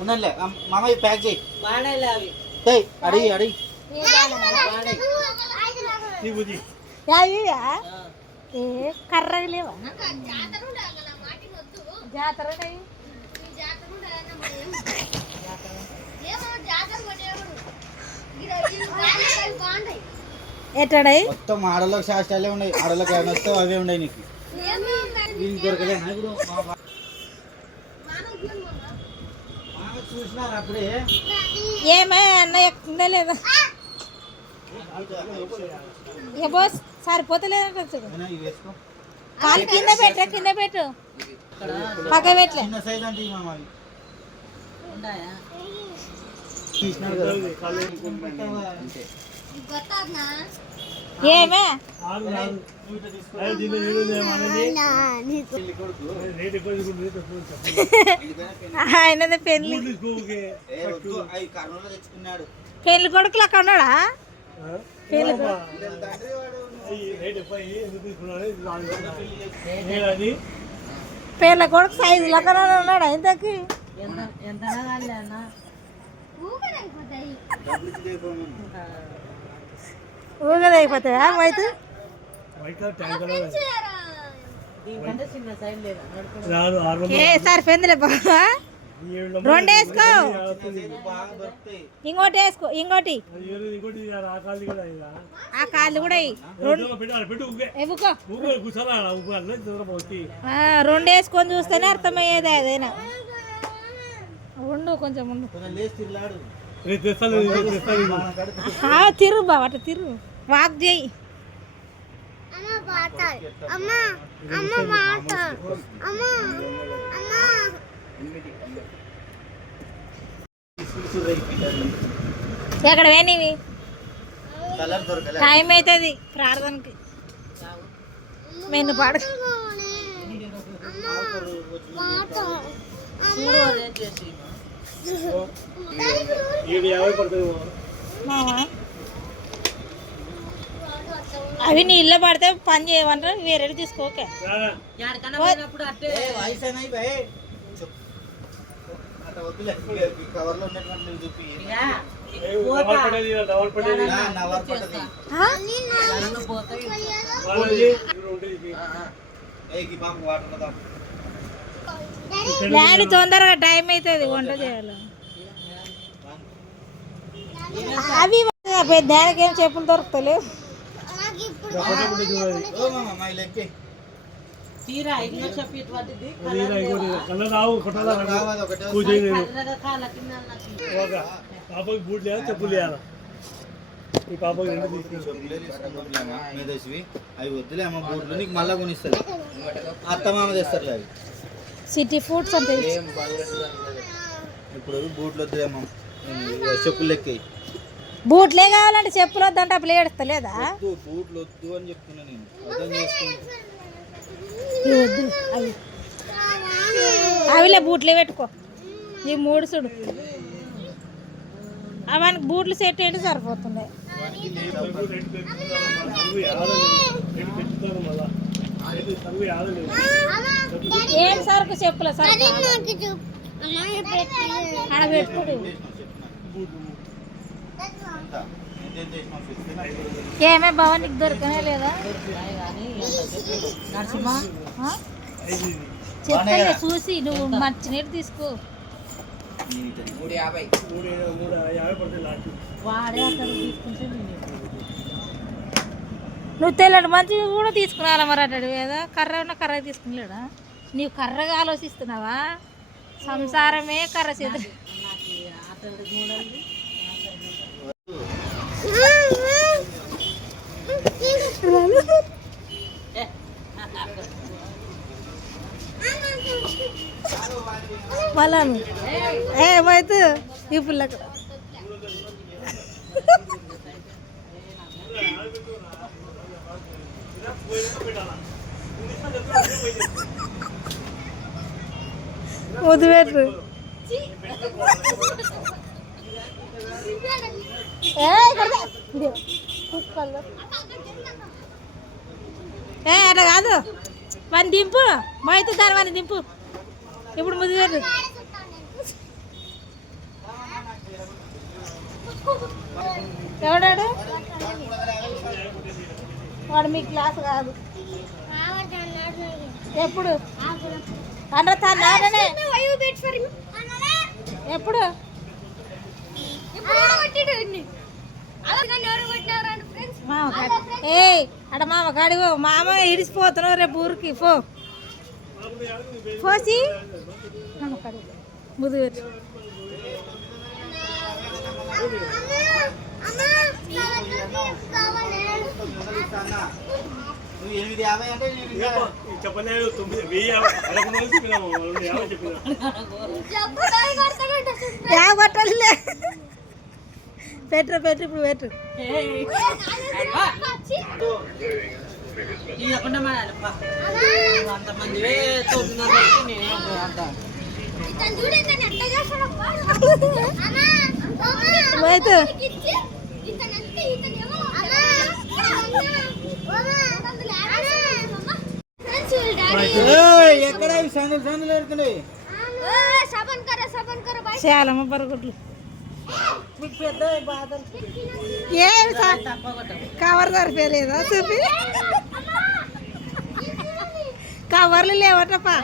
ఉన్నలే మామ ప్యాక్ చేయి అడిగి అడిగి కర్రగా లేవా జాతర ఎట్టడాయి మొత్తం ఆడలోకి శాస్త్రాలే ఉన్నాయి. ఆడలోకి ఏమైనా వస్తావు అవే ఉన్నాయి నీకు దొరకలేనా ఇప్పుడు చూసినారు అప్పుడే ఏమే అన్న ఎక్కుందా లేదా ఇక బోస్ సరిపోతలేదంట కాలు కింద పెట్టు పక్క పెట్టలే చిన్న సైజ్ అంటే ఏమే ఆయనదే పెళ్లి పెళ్లి కొడుకులు అక్కడ ఉన్నాడా పెళ్ళ కొడుకు సైజు లెక్కన ఉన్నాడా ఇంతకి ఊగది అయిపోతాయా అయితే సరిపోయిందిలే బాబా రెండు వేసుకో ఇంకోటి వేసుకో ఇంకోటి ఆ కాళ్ళు కూడా రెండు వేసుకొని చూస్తేనే అర్థమయ్యేది అదేనా ఉండు కొంచెం ఉండు తిరుగు బావ అట్లా తిరుగు వాక్ చేయి ఎక్కడ వేనివి టైం అవుతుంది ప్రార్థనకి మెన్ను పాడు అవి నీ ఇల్లు పడితే పని చేయమంటారు వేరే తీసుకోకే డాడీ తొందరగా టైం అవుతుంది వంట చేయాలి అవి దానికి ఏం చెప్పులు దొరుకుతలేవు అవి వద్దులే అమ్మ బూట్లు నీకు మళ్ళా కొనిస్తారు అత్త మామ తెస్తారు అవి సిటీ ఫుడ్స్ అంటే ఇప్పుడు బూట్లు వద్దులేమ్మా చెప్పులు లెక్కాయి బూట్లే కావాలంటే చెప్పులు వద్దంటే అప్పుడు ఏడుస్తలేదా బూట్లు వద్దు అని చెప్తున్నా నేను అర్థం చేసుకుంటా అవిలే బూట్లే పెట్టుకో ఈ మూడు చూడు అవన్నీ బూట్లు సెట్ అయితే సరిపోతుంది ఏం సరుకు చెప్పుల సరుకు ఆడ పెట్టుకోడు ఏమే బావ నీకు దొరకనే లేదా చెప్పలే చూసి నువ్వు మంచినీరు తీసుకో వాడే అక్కడ తీసుకుంటే నువ్వు తెల్లడు మంచిగా కూడా తీసుకున్నారా మరి అటాడు కదా కర్ర ఉన్న కర్ర తీసుకునేలేడా నీవు కర్రగా ఆలోచిస్తున్నావా సంసారమే కర్ర చేత మళ్ళా ఏమైతే ఈ పుల్లక్కడ వదిలేరు అట్లా కాదు వాడిని దింపు మైతే దాని వాడిని దింపు ఇప్పుడు ముద్దు పెట్టు ఎవడాడు వాడు మీ క్లాస్ కాదు ఎప్పుడు అన్ననే ఎప్పుడు ఏ అడ మామ కాడి మామ ఇడిసిపోతున్నావు రేపు ఊరికి పో పోసి ముద్దు పెట్టు నువ్వు 850 అంటే కొట్టాలి పెట్టు పెట్టు ఇప్పుడు పెట్టు అంతమంది ఎక్కడ సందులు సందులు పెడుతున్నాయి చేయాలమ్మ బరగొట్లు ఏమి కవర్ సరిపోలేదా చూపి కవర్లు లేవటప్పా